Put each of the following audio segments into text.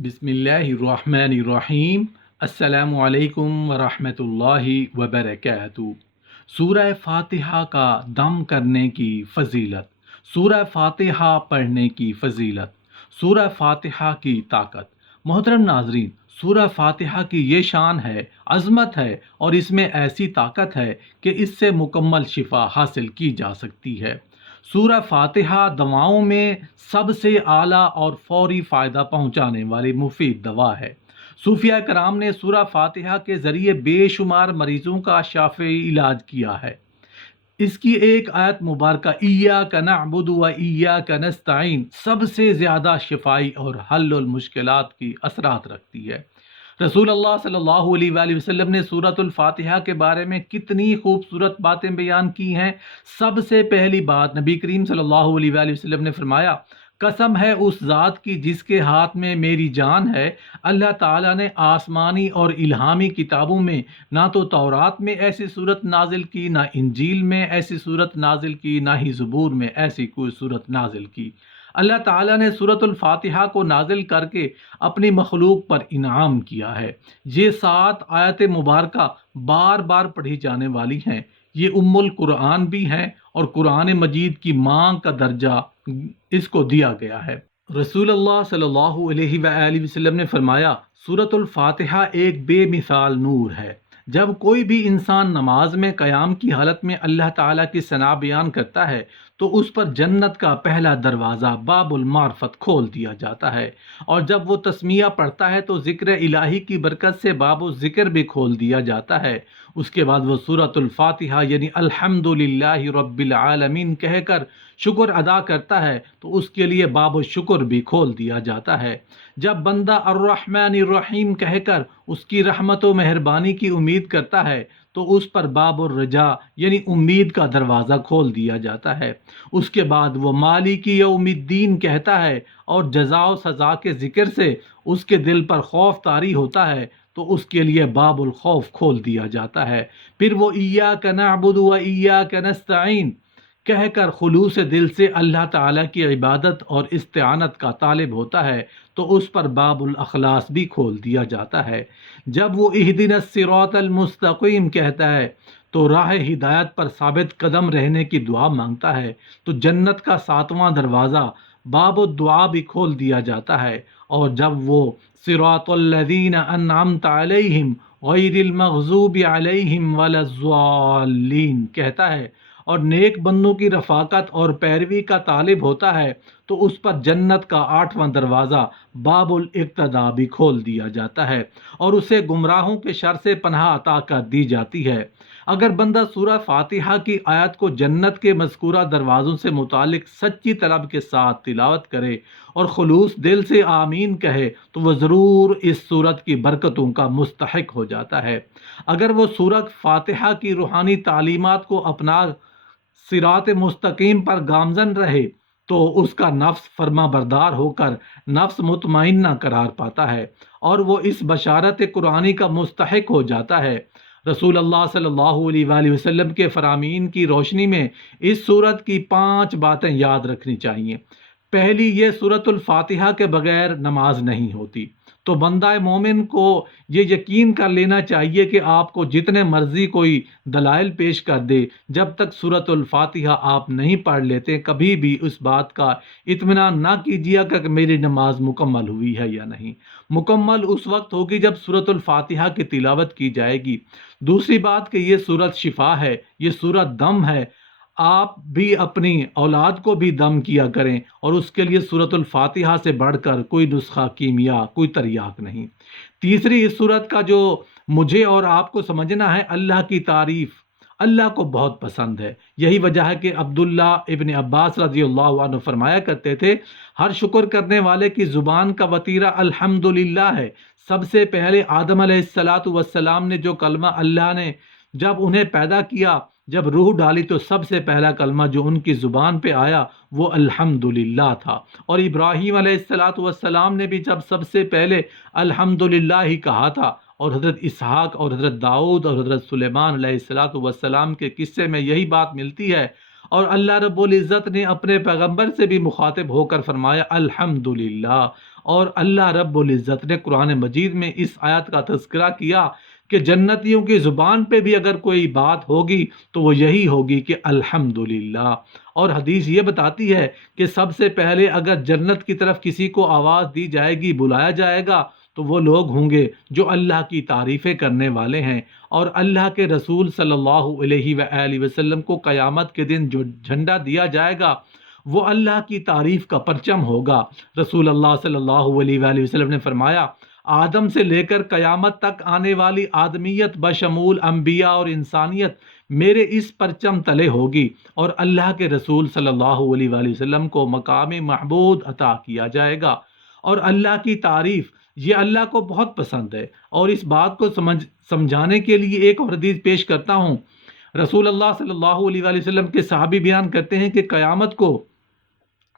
بسم اللہ الرحمن الرحیم۔ السلام علیکم ورحمۃ اللہ وبرکاتہ۔ سورہ فاتحہ کا دم کرنے کی فضیلت، سورہ فاتحہ پڑھنے کی فضیلت، سورہ فاتحہ کی طاقت۔ محترم ناظرین، سورہ فاتحہ کی یہ شان ہے، عظمت ہے، اور اس میں ایسی طاقت ہے کہ اس سے مکمل شفا حاصل کی جا سکتی ہے۔ سورہ فاتحہ دواؤں میں سب سے اعلیٰ اور فوری فائدہ پہنچانے والی مفید دوا ہے۔ صوفیہ کرام نے سورہ فاتحہ کے ذریعے بے شمار مریضوں کا شافی علاج کیا ہے۔ اس کی ایک آیت مبارکہ ایاک نعبد و ایاک نستعین سب سے زیادہ شفائی اور حل المشکلات کی اثرات رکھتی ہے۔ رسول اللہ صلی اللہ علیہ وآلہ وسلم نے سورۃ الفاتحہ کے بارے میں کتنی خوبصورت باتیں بیان کی ہیں۔ سب سے پہلی بات نبی کریم صلی اللہ علیہ وآلہ وسلم نے فرمایا، قسم ہے اس ذات کی جس کے ہاتھ میں میری جان ہے، اللہ تعالیٰ نے آسمانی اور الہامی کتابوں میں نہ تو تورات میں ایسی صورت نازل کی، نہ انجیل میں ایسی صورت نازل کی، نہ ہی زبور میں ایسی کوئی صورت نازل کی۔ اللہ تعالیٰ نے سورۃ الفاتحہ کو نازل کر کے اپنی مخلوق پر انعام کیا ہے۔ یہ 7 آیت مبارکہ بار بار پڑھی جانے والی ہیں۔ یہ ام القرآن بھی ہیں اور قرآن مجید کی ماں کا درجہ اس کو دیا گیا ہے۔ رسول اللہ صلی اللہ علیہ وآلہ وسلم نے فرمایا، سورۃ الفاتحہ ایک بے مثال نور ہے۔ جب کوئی بھی انسان نماز میں قیام کی حالت میں اللہ تعالیٰ کی ثنا بیان کرتا ہے تو اس پر جنت کا پہلا دروازہ باب المعرفت کھول دیا جاتا ہے، اور جب وہ تسمیہ پڑھتا ہے تو ذکر الہی کی برکت سے باب الذکر بھی کھول دیا جاتا ہے۔ اس کے بعد وہ سورۃ الفاتحہ یعنی الحمدللہ رب العالمین کہہ کر شکر ادا کرتا ہے تو اس کے لیے باب الشکر بھی کھول دیا جاتا ہے۔ جب بندہ الرحمن الرحیم کہہ کر اس کی رحمت و مہربانی کی امید کرتا ہے تو اس پر باب الرجا یعنی امید کا دروازہ کھول دیا جاتا ہے۔ اس کے بعد وہ مالک یوم الدین کہتا ہے اور جزا و سزا کے ذکر سے اس کے دل پر خوف طاری ہوتا ہے تو اس کے لیے باب الخوف کھول دیا جاتا ہے۔ پھر وہ ایاک نعبد و ایاک نستعین کہہ کر خلوص دل سے اللہ تعالیٰ کی عبادت اور استعانت کا طالب ہوتا ہے تو اس پر باب الاخلاص بھی کھول دیا جاتا ہے۔ جب وہ اہدنا الصراط المستقیم کہتا ہے تو راہ ہدایت پر ثابت قدم رہنے کی دعا مانگتا ہے تو جنت کا 7واں دروازہ باب الدعا بھی کھول دیا جاتا ہے۔ اور جب وہ صراط الذین انعمت علیہم غیر المغضوب علیہم ولا الضالین کہتا ہے اور نیک بندوں کی رفاقت اور پیروی کا طالب ہوتا ہے تو اس پر جنت کا 8واں دروازہ باب الاقتداء بھی کھول دیا جاتا ہے اور اسے گمراہوں کے شر سے پناہ عطا کر دی جاتی ہے۔ اگر بندہ سورہ فاتحہ کی آیت کو جنت کے مذکورہ دروازوں سے متعلق سچی طلب کے ساتھ تلاوت کرے اور خلوص دل سے آمین کہے تو وہ ضرور اس سورت کی برکتوں کا مستحق ہو جاتا ہے۔ اگر وہ سورت فاتحہ کی روحانی تعلیمات کو اپنا صراط مستقیم پر گامزن رہے تو اس کا نفس فرما بردار ہو کر نفس مطمئنہ قرار پاتا ہے اور وہ اس بشارت قرآنی کا مستحق ہو جاتا ہے۔ رسول اللہ صلی اللہ علیہ وآلہ وسلم کے فرامین کی روشنی میں اس سورت کی 5 باتیں یاد رکھنی چاہیے۔ پہلی، یہ سورۃ الفاتحہ کے بغیر نماز نہیں ہوتی، تو بندہ مومن کو یہ یقین کر لینا چاہیے کہ آپ کو جتنے مرضی کوئی دلائل پیش کر دے، جب تک سورۃ الفاتحہ آپ نہیں پڑھ لیتے کبھی بھی اس بات کا اطمینان نہ کیجیے کہ میری نماز مکمل ہوئی ہے یا نہیں۔ مکمل اس وقت ہوگی جب سورۃ الفاتحہ کی تلاوت کی جائے گی۔ دوسری بات کہ یہ سورت شفا ہے، یہ سورت دم ہے۔ آپ بھی اپنی اولاد کو بھی دم کیا کریں اور اس کے لیے سورۃ الفاتحہ سے بڑھ کر کوئی نسخہ کیمیا، کوئی تریاق نہیں۔ تیسری، اس سورت کا جو مجھے اور آپ کو سمجھنا ہے، اللہ کی تعریف اللہ کو بہت پسند ہے۔ یہی وجہ ہے کہ عبداللہ ابن عباس رضی اللہ عنہ فرمایا کرتے تھے، ہر شکر کرنے والے کی زبان کا وتیرہ الحمدللہ ہے۔ سب سے پہلے آدم علیہ السلام نے جو کلمہ اللہ نے جب انہیں پیدا کیا، جب روح ڈالی تو سب سے پہلا کلمہ جو ان کی زبان پہ آیا وہ الحمدللہ تھا، اور ابراہیم علیہ السلام نے بھی جب سب سے پہلے الحمدللہ ہی کہا تھا، اور حضرت اسحاق اور حضرت داؤد اور حضرت سلیمان علیہ السلام کے قصے میں یہی بات ملتی ہے۔ اور اللہ رب العزت نے اپنے پیغمبر سے بھی مخاطب ہو کر فرمایا الحمدللہ۔ اور اللہ رب العزت نے قرآن مجید میں اس آیت کا تذکرہ کیا کہ جنتیوں کی زبان پہ بھی اگر کوئی بات ہوگی تو وہ یہی ہوگی کہ الحمدللہ۔ اور حدیث یہ بتاتی ہے کہ سب سے پہلے اگر جنت کی طرف کسی کو آواز دی جائے گی، بلایا جائے گا، تو وہ لوگ ہوں گے جو اللہ کی تعریفیں کرنے والے ہیں۔ اور اللہ کے رسول صلی اللہ علیہ وآلہ وسلم کو قیامت کے دن جو جھنڈا دیا جائے گا وہ اللہ کی تعریف کا پرچم ہوگا۔ رسول اللہ صلی اللہ علیہ وآلہ وسلم نے فرمایا آدم سے لے کر قیامت تک آنے والی آدمیت بشمول انبیاء اور انسانیت میرے اس پرچم تلے ہوگی، اور اللہ کے رسول صلی اللہ علیہ وآلہ وسلم کو مقام محمود عطا کیا جائے گا۔ اور اللہ کی تعریف یہ اللہ کو بہت پسند ہے، اور اس بات کو سمجھانے کے لیے ایک اور حدیث پیش کرتا ہوں۔ رسول اللہ صلی اللہ علیہ وآلہ وسلم کے صحابی بیان کرتے ہیں کہ قیامت کو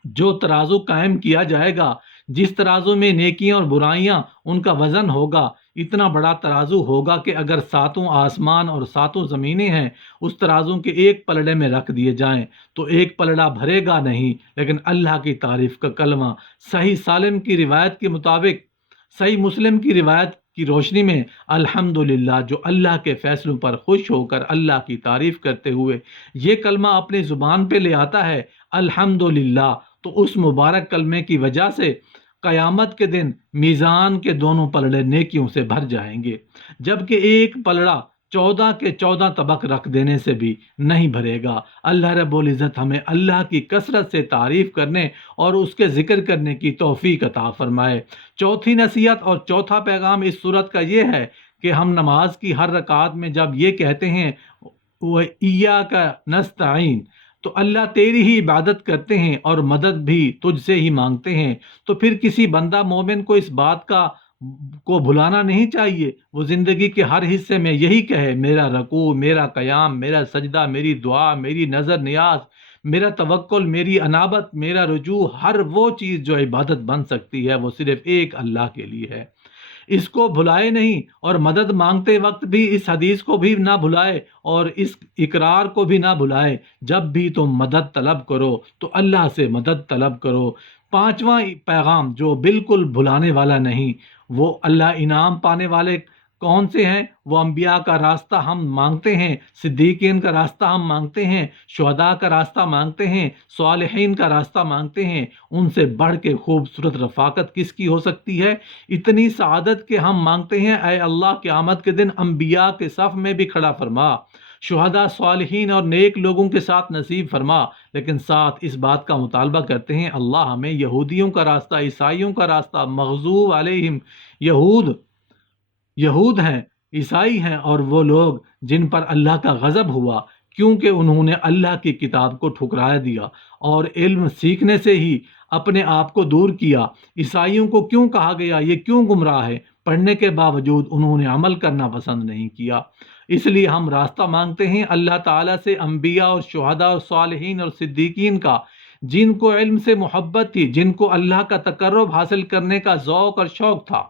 جو ترازو قائم کیا جائے گا، جس ترازو میں نیکیاں اور برائیاں ان کا وزن ہوگا، اتنا بڑا ترازو ہوگا کہ اگر ساتوں آسمان اور ساتوں زمینیں ہیں اس ترازو کے ایک پلڑے میں رکھ دیے جائیں تو ایک پلڑا بھرے گا نہیں، لیکن اللہ کی تعریف کا کلمہ صحیح سالم کی روایت کے مطابق، صحیح مسلم کی روایت کی روشنی میں الحمدللہ، جو اللہ کے فیصلوں پر خوش ہو کر اللہ کی تعریف کرتے ہوئے یہ کلمہ اپنی زبان پہ لے آتا ہے الحمدللہ، تو اس مبارک کلمے کی وجہ سے قیامت کے دن میزان کے دونوں پلڑے نیکیوں سے بھر جائیں گے، جبکہ ایک پلڑا 14 کے 14 طبق رکھ دینے سے بھی نہیں بھرے گا۔ اللہ رب العزت ہمیں اللہ کی کثرت سے تعریف کرنے اور اس کے ذکر کرنے کی توفیق عطا فرمائے۔ چوتھی نصیحت اور چوتھا پیغام اس صورت کا یہ ہے کہ ہم نماز کی ہر رکعت میں جب یہ کہتے ہیں وَإِيَّاكَ نَسْتَعِينُ، تو اللہ تیری ہی عبادت کرتے ہیں اور مدد بھی تجھ سے ہی مانگتے ہیں، تو پھر کسی بندہ مومن کو اس بات کو بھلانا نہیں چاہیے، وہ زندگی کے ہر حصے میں یہی کہے میرا رکوع، میرا قیام، میرا سجدہ، میری دعا، میری نظر نیاز، میرا توکل، میری انابت، میرا رجوع، ہر وہ چیز جو عبادت بن سکتی ہے وہ صرف ایک اللہ کے لیے ہے۔ اس کو بھلائے نہیں، اور مدد مانگتے وقت بھی اس حدیث کو بھی نہ بھلائے اور اس اقرار کو بھی نہ بھلائے، جب بھی تم مدد طلب کرو تو اللہ سے مدد طلب کرو۔ پانچواں پیغام جو بالکل بھلانے والا نہیں، وہ اللہ انعام پانے والے کون سے ہیں؟ وہ انبیاء کا راستہ ہم مانگتے ہیں، صدیقین کا راستہ ہم مانگتے ہیں، شہداء کا راستہ مانگتے ہیں، صالحین کا راستہ مانگتے ہیں۔ ان سے بڑھ کے خوبصورت رفاقت کس کی ہو سکتی ہے؟ اتنی سعادت کہ ہم مانگتے ہیں اے اللہ قیامت کے دن انبیاء کے صف میں بھی کھڑا فرما، شہداء، صالحین اور نیک لوگوں کے ساتھ نصیب فرما، لیکن ساتھ اس بات کا مطالبہ کرتے ہیں اللہ ہمیں یہودیوں کا راستہ، عیسائیوں کا راستہ، مغضوب علیہم، یہود ہیں، عیسائی ہیں، اور وہ لوگ جن پر اللہ کا غضب ہوا کیونکہ انہوں نے اللہ کی کتاب کو ٹھکرا دیا اور علم سیکھنے سے ہی اپنے آپ کو دور کیا۔ عیسائیوں کو کیوں کہا گیا یہ کیوں گمراہ ہے؟ پڑھنے کے باوجود انہوں نے عمل کرنا پسند نہیں کیا۔ اس لیے ہم راستہ مانگتے ہیں اللہ تعالیٰ سے انبیاء اور شہداء اور صالحین اور صدیقین کا، جن کو علم سے محبت تھی، جن کو اللہ کا تقرب حاصل کرنے کا ذوق اور شوق تھا،